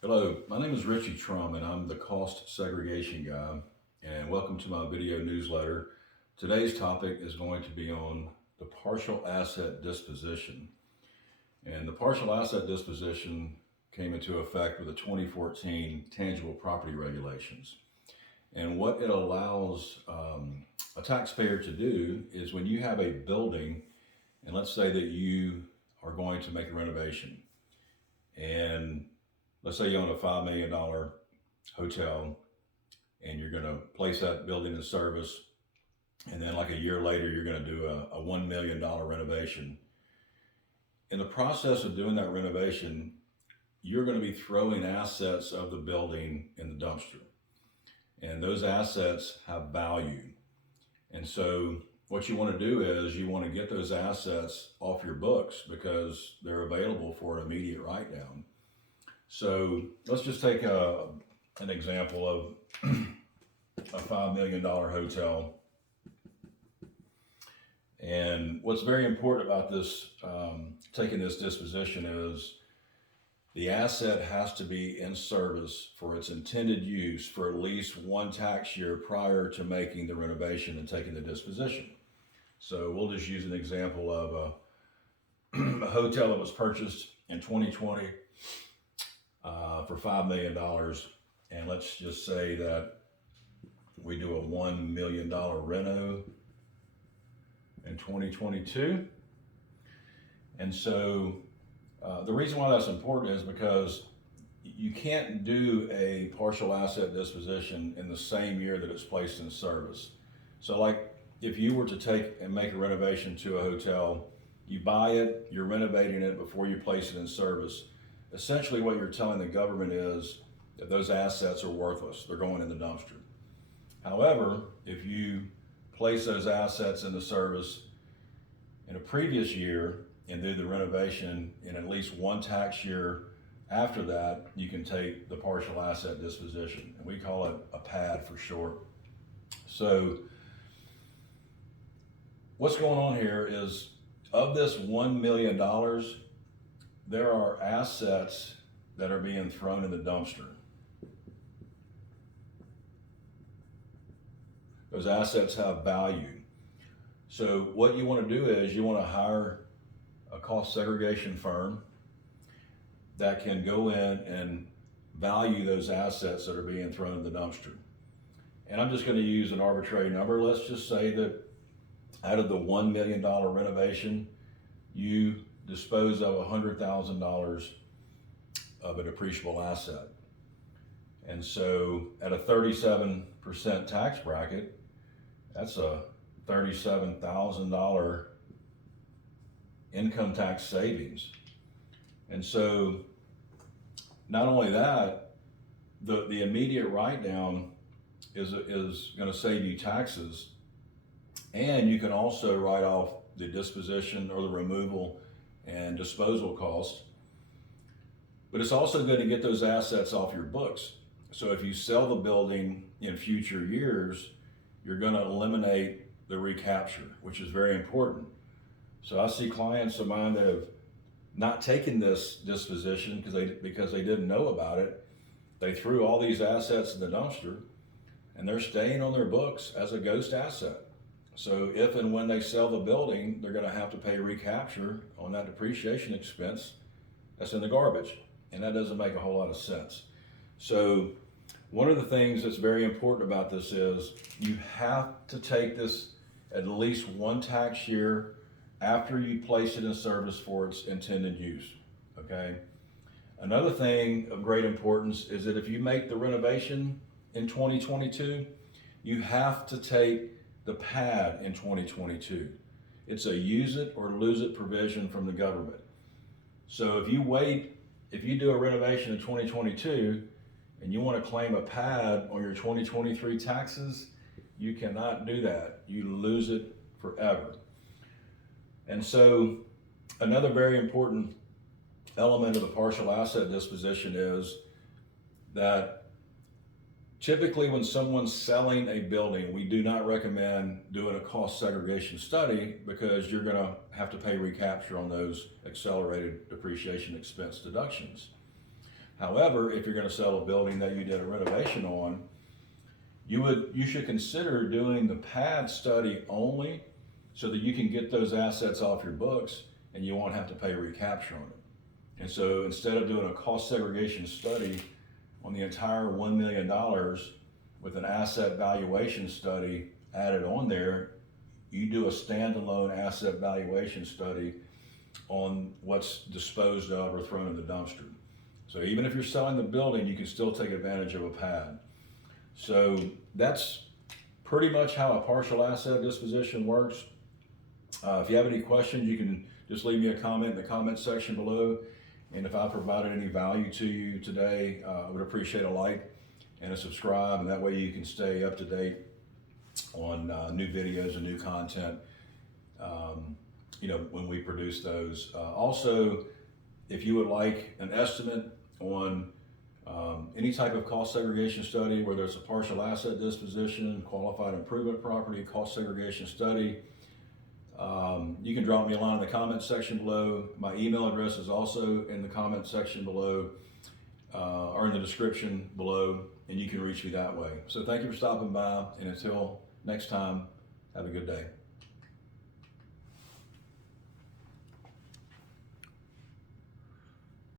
Hello, my name is Richie Trum and I'm the Cost Segregation guy. And welcome to my video newsletter. Today's topic is going to be on the partial asset disposition. And the partial asset disposition came into effect with the 2014 tangible property regulations. And what it allows a taxpayer to do is when you have a building, and let's say that you are going to make a renovation, and let's say you own a $5 million hotel and you're going to place that building in service, and then like a year later you're going to do a $1 million renovation. In the process of doing that renovation, you're going to be throwing assets of the building in the dumpster, and those assets have value. And so what you want to do is you want to get those assets off your books because they're available for an immediate write down. So let's just take an example of a $5 million hotel. And what's very important about this, taking this disposition, is the asset has to be in service for its intended use for at least one tax year prior to making the renovation and taking the disposition. So we'll just use an example of a hotel that was purchased in 2020 for $5 million. And let's just say that we do a $1 million reno in 2022. And so the reason why that's important is because you can't do a partial asset disposition in the same year that it's placed in service. So like if you were to take and make a renovation to a hotel, you buy it, you're renovating it before you place it in service. Essentially what you're telling the government is that those assets are worthless. They're going in the dumpster. However, if you place those assets into service in a previous year and do the renovation in at least one tax year after that, you can take the partial asset disposition. And we call it a PAD for short. So what's going on here is, of this $1 million, there are assets that are being thrown in the dumpster. Those assets have value. So what you want to do is you want to hire a cost segregation firm that can go in and value those assets that are being thrown in the dumpster. And I'm just going to use an arbitrary number. Let's just say that out of the $1 million renovation, you dispose of $100,000 of a depreciable asset. And so at a 37% tax bracket, that's a $37,000 income tax savings. And so not only that, the immediate write down is going to save you taxes, and you can also write off the disposition or the removal and disposal costs. But it's also good to get those assets off your books. So if you sell the building in future years, you're going to eliminate the recapture, which is very important. So I see clients of mine that have not taken this disposition because they didn't know about it. They threw all these assets in the dumpster, and they're staying on their books as a ghost asset. So if and when they sell the building, they're going to have to pay recapture on that depreciation expense that's in the garbage. And that doesn't make a whole lot of sense. So one of the things that's very important about this is you have to take this at least one tax year after you place it in service for its intended use, okay? Another thing of great importance is that if you make the renovation in 2022, you have to take the PAD in 2022. It's a use it or lose it provision from the government. So if you do a renovation in 2022 and you want to claim a PAD on your 2023 taxes, you cannot do that. You lose it forever. And so another very important element of the partial asset disposition is that typically when someone's selling a building, we do not recommend doing a cost segregation study because you're going to have to pay recapture on those accelerated depreciation expense deductions. However, if you're gonna sell a building that you did a renovation on, you should consider doing the pad study only so that you can get those assets off your books and you won't have to pay recapture on it. And so instead of doing a cost segregation study on the entire $1 million with an asset valuation study added on there, you do a standalone asset valuation study on what's disposed of or thrown in the dumpster. So even if you're selling the building, you can still take advantage of a pad. So that's pretty much how a partial asset disposition works. If you have any questions, you can just leave me a comment in the comment section below. And if I provided any value to you today, I would appreciate a like and a subscribe, and that way you can stay up to date on new videos and new content, when we produce those. Also, if you would like an estimate on any type of cost segregation study, whether it's a partial asset disposition, qualified improvement property, cost segregation study, you can drop me a line in the comment section below. My email address is also in the comment section below, or in the description below, and you can reach me that way. So thank you for stopping by, and until next time, have a good day.